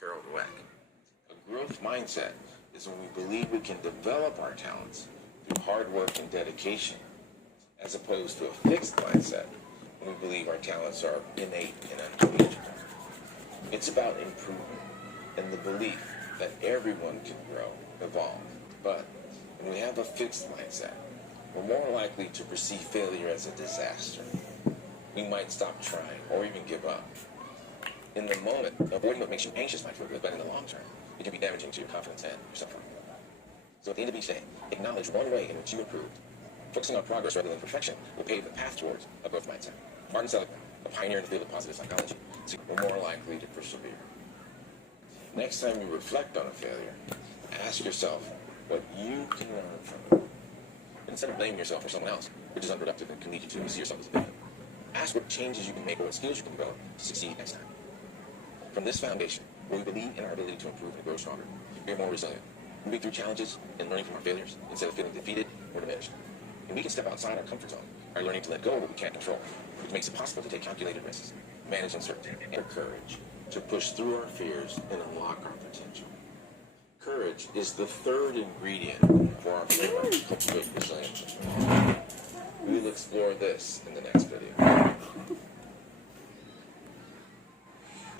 Carol Dweck. A growth mindset is when we believe we can develop our talents through hard work and dedication, as opposed to a fixed mindset when we believe our talents are innate and unchangeable. It's about improvement and the belief that everyone can grow, evolve. But when we have a fixed mindset, we're more likely to perceive failure as a disaster. We might stop trying or even give up. In the moment, avoiding what makes you anxious might feel good, but in the long term, it can be damaging to your confidence and your self-worth. So at the end of each day, acknowledge one way in which you improved. Focusing on progress rather than perfection will pave the path towards a growth mindset. Martin Seligman, a pioneer in the field of positive psychology, said we're more likely to persevere. Next time you reflect on a failure, ask yourself what you can learn from it. Instead of blaming yourself for someone else, which is unproductive and can lead you to see yourself as a victim, ask what changes you can make or what skills you can develop to succeed next time. From this foundation, where we believe in our ability to improve and grow stronger, we are more resilient, moving through challenges and learning from our failures instead of feeling defeated or diminished. And we can step outside our comfort zone by learning to let go of what we can't control, which makes it possible to take calculated risks, manage uncertainty, and courage to push through our fears and unlock our potential. Courage is the third ingredient for our framework to cultivate resilience. We'll explore this in the next video.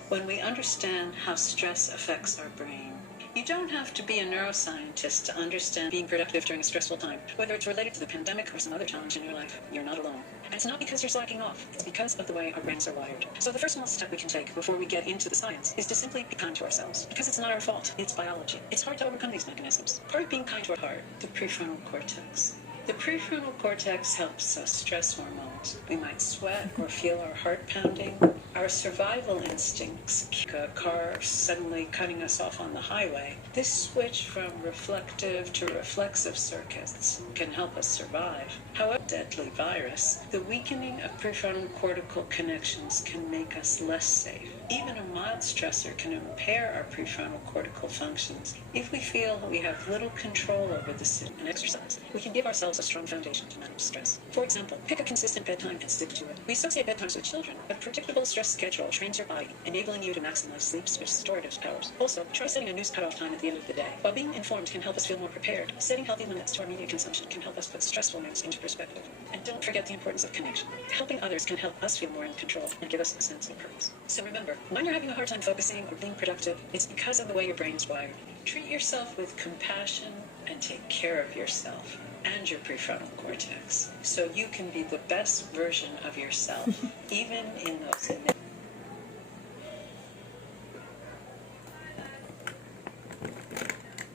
When we understand how stress affects our brain, you don't have to be a neuroscientist to understand being productive during a stressful time. Whether it's related to the pandemic or some other challenge in your life, you're not alone. And it's not because you're slacking off, it's because of the way our brains are wired. So the first small step we can take before we get into the science is to simply be kind to ourselves. Because it's not our fault, it's biology. It's hard to overcome these mechanisms. Part of being kind to our heart, the prefrontal cortex. The prefrontal cortex helps us stress hormones. We might sweat or feel our heart pounding. Our survival instincts, a car suddenly cutting us off on the highway. This switch from reflective to reflexive circuits can help us survive. However, deadly virus, the weakening of prefrontal cortical connections can make us less safe. Even a mild stressor can impair our prefrontal cortical functions. If we feel we have little control over the system and exercise, we can give ourselves a strong foundation to manage stress. For example, pick a consistent bedtime and stick to it. We associate bedtimes with children. A predictable stress schedule trains your body, enabling you to maximize sleep's restorative powers. Also, try setting a news cutoff time at the end of the day. While being informed can help us feel more prepared, setting healthy limits to our media consumption can help us put stressful news into perspective. And don't forget the importance of connection. Helping others can help us feel more in control and give us a sense of purpose. So remember, when you're having a hard time focusing or being productive, it's because of the way your brain is wired. Treat yourself with compassion and take care of yourself and your prefrontal cortex so you can be the best version of yourself, even in those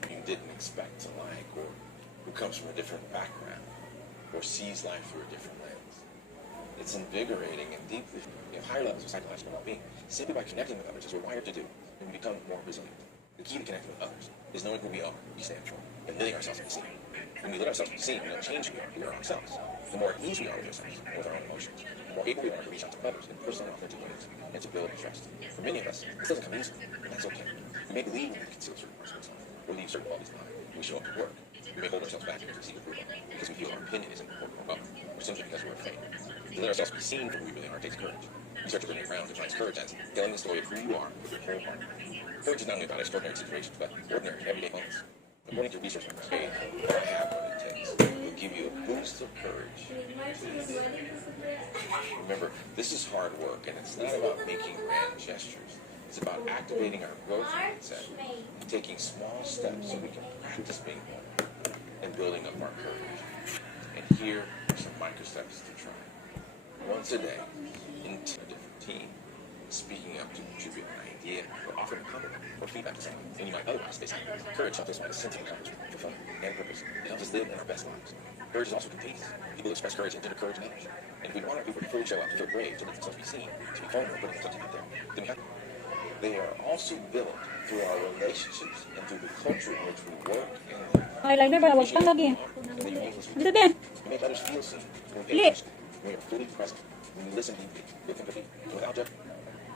you didn't expect to like, or who comes from a different background, or sees life through a different lens. It's invigorating and deeply. We have higher levels of psychological well-being simply by connecting with others as we're wired to do, and we become more resilient. The key to connecting with others is knowing who we are, we stand for, and letting ourselves be seen. When we let ourselves be seen, we don't change who we are ourselves. The more at ease we are with ourselves, with our own emotions, the more able we are to reach out to others in personal and authentic ways, and to build trust. For many of us, this doesn't come easily, and that's okay. We may believe we can conceal certain parts of ourselves, or leave certain qualities behind when we show up to work. We may hold ourselves back because we seek approval, because we feel our opinion isn't important or welcome, or simply because we're afraid. To let ourselves be seen for who we really are takes courage. Research of Brené Brown defines courage as telling the story of who you are with your whole heart. Courage is not only about extraordinary situations, but ordinary, everyday moments. According to research from Faith, I have what it takes. Will give you a boost of courage. Remember, this is hard work, and it's not about making grand gestures. It's about activating our growth mindset and taking small steps so we can practice being better and building up our courage. And here are some micro steps to try. Once a day, into a different team, speaking up to contribute an idea, or offering a compliment or feedback to someone, and you might otherwise face courage helps us find a sense of accomplishment, fulfillment, and purpose. It helps us live in our best lives. Courage is also contagious. People express courage and gender courage in others. And if we want our people to fully show up, to feel brave, to let themselves be seen, to be vulnerable, putting themselves out there, then we have. They are also built through our relationships and through the culture in which we work and live. Eyeliner ba? Huwag kang lagi. Dito din. We make others feel seen. When we pay attention, when we are fully present, when we listen deeply, with empathy, and without judgment.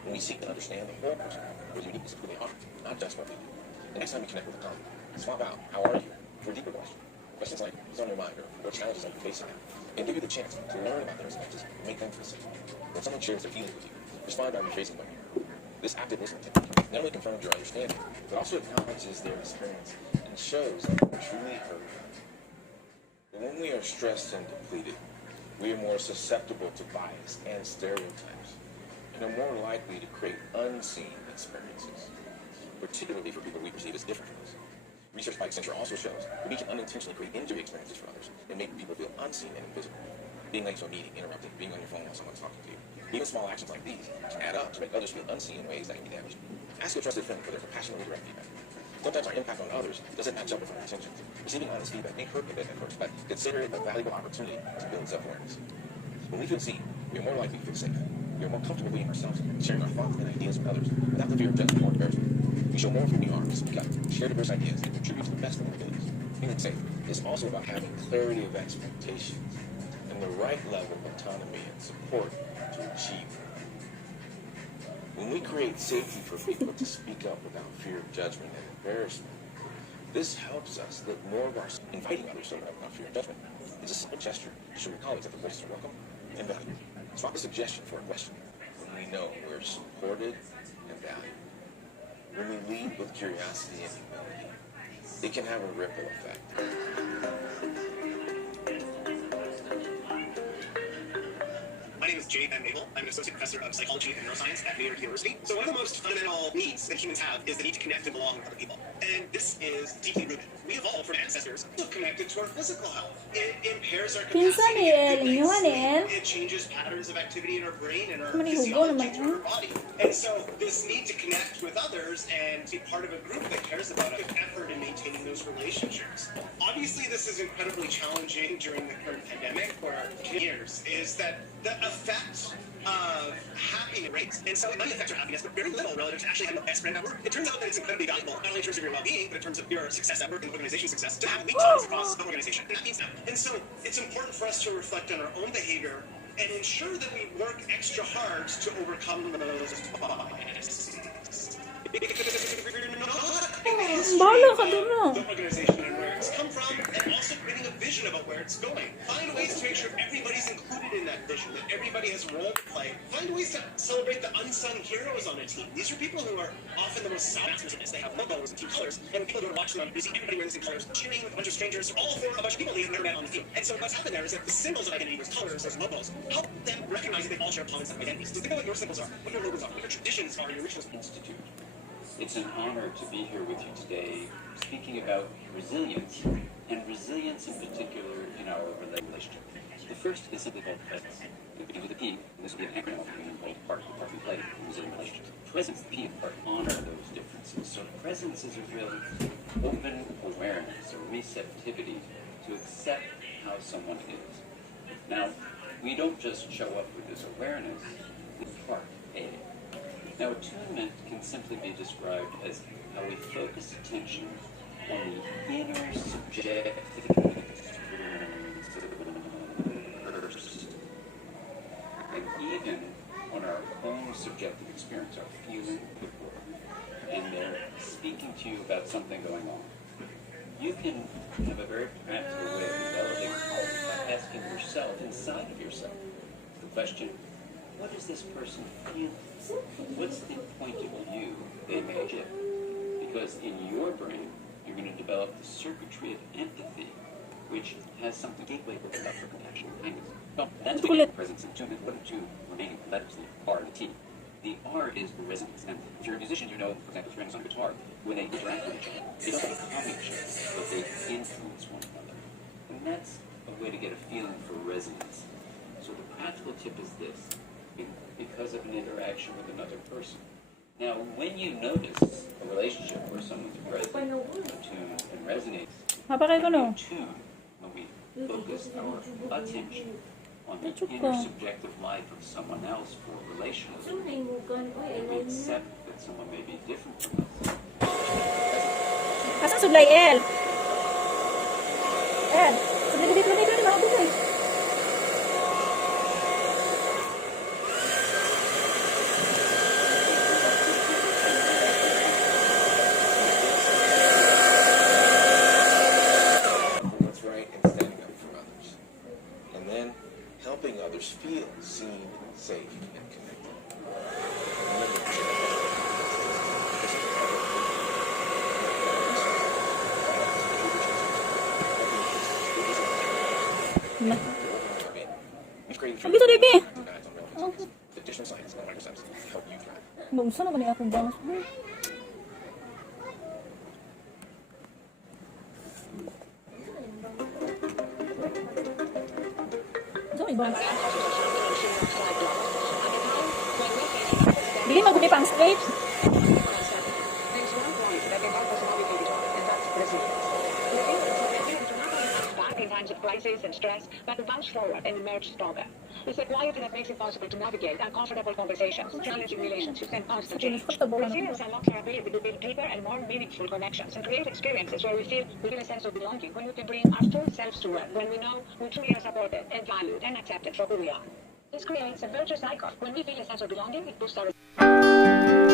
When we seek to understand the whole person, with uniqueness of who they are, not just what they do. The next time you connect with a colleague, swap out, how are you, for a deeper question. Questions like, what's on your mind, or what challenges are you facing now? And give you the chance to learn about their responses and make them feel safe. When someone shares their feelings with you, respond by rephrasing what you heard. This active listening technique not only confirms your understanding, but also acknowledges their experience and shows that you truly heard them. But when we are stressed and depleted, we are more susceptible to bias and stereotypes, and are more likely to create unseen experiences, particularly for people we perceive as different from us. Research by Accenture also shows that we can unintentionally create injury experiences for others and make people feel unseen and invisible. Being late to a meeting, interrupting, being on your phone while someone's talking to you. Even small actions like these can add up to make others feel unseen in ways that can be damaging. Ask your trusted friend for their compassionate direct feedback. Sometimes our impact on others doesn't match up with our intentions. Receiving honest feedback may hurt a bit at first, but consider it a valuable opportunity to build self-awareness. When we feel seen, we are more likely to feel safe. We are more comfortable being ourselves, sharing our thoughts and ideas with others without the fear of judgment or embarrassment. We show more of who we are, speak up, share diverse ideas, and contribute to the best of our abilities. Feeling safe is also about having clarity of expectations and the right level of autonomy and support to achieve them. When we create safety for people to speak up without fear of judgment and embarrassment, this helps us live more of our inviting others to open up without fear of judgment. It's a simple gesture to show your colleagues that the voices are welcome and valued. Swap a suggestion for a question when we know we're supported and valued. When we lead with curiosity and humility, it can have a ripple effect. My name is Jay Van Mabel. I'm an associate professor of psychology and neuroscience at New York University. So one of the most fundamental needs that humans have is the need to connect and belong with other people. And this is deeply rooted. We evolved from ancestors who are connected to our physical health. It impairs our Pinsan capacity eh, to ninyo sleep. eh. It changes patterns of activity in our brain and our Manihugo physiology naman, through our body. And so this need to connect with others and be part of a group that cares about us, effort in maintaining those relationships. Obviously, this is incredibly challenging during the current pandemic where years is that the effect of happiness rates, and so it might affect your happiness, but very little relative to actually having the best friend at work. It turns out that it's incredibly valuable, not only in terms of your well-being, but in terms of your success at work and organization success, to have weak times across the organization. And that means that. And so it's important for us to reflect on our own behavior and ensure that we work extra hard to overcome those biases. Bahala ka dun ah. The organization and where it's come from, and also creating a vision about where it's going. Find ways to make sure everybody's included in that vision, that everybody has a role to play. Find ways to celebrate the unsung heroes on a team. These are people who are often the most sought masters of this. They have logos and team colors, and when people go to watch them, you see everybody wearing the same colors, cheering with a bunch of strangers, all for a bunch of people they've never met on the field. And so what's happened there is that the symbols of identity, those colors, those logos, help them recognize that they all share common set of identities. So think about what your symbols are, what your logos are, what your traditions are, your rituals. Institute. It's an honor to be here with you today, speaking about resilience, and resilience in particular in our relationship. The first is simply called presence. It begins with a P, and this will be an acronym of the part we play in resilient relationships. Presence, the P and part, honor those differences. So presence is a real open awareness, a receptivity to accept how someone is. Now, we don't just show up with this awareness, with part A. Now, attunement can simply be described as how we focus attention on the inner subjective experience of the person, and even on our own subjective experience, our feeling of the world, and they're speaking to you about something going on. You can have a very practical way of developing by asking yourself, inside of yourself, the question, what does this person feel? What's the point of view they may give? Because in your brain, you're going to develop the circuitry of empathy, which has something gateway about for compassion and kindness. So that's what presence and attunement. What are two remaining letters, the R and the T? The R is the resonance. And if you're a musician, you know, for example, friends on guitar, when they interact with each other, they don't become each other, but they influence one another. And that's a way to get a feeling for resonance. So the practical tip is this. Because of an interaction with another person. Now, when you notice a relationship where someone's present, attuned, and resonates, tune, when we focus our attention on the inner subjective life of someone else for relationalism, and we accept that someone may be different from us. Asan suglay, El? El, suglay dito, mga feel seen, safe, and connected. Na. We've created Ang bisa, Debbie. guides on relevant topics. Additional science and microsteps to help you thrive. Naunsa naman yung akong bangas. So, iba. Dili magudi pang straight. In times of crisis and stress, but to bounce forward and emerge stronger. It's a quality that makes it possible to navigate uncomfortable conversations, challenging relationships, and constant change. Resilience unlocks our ability to build deeper and more meaningful connections and create experiences where we feel a sense of belonging, when we can bring our full selves to work, when we know we truly are supported and valued and accepted for who we are. This creates a virtuous cycle. When we feel a sense of belonging, it boosts our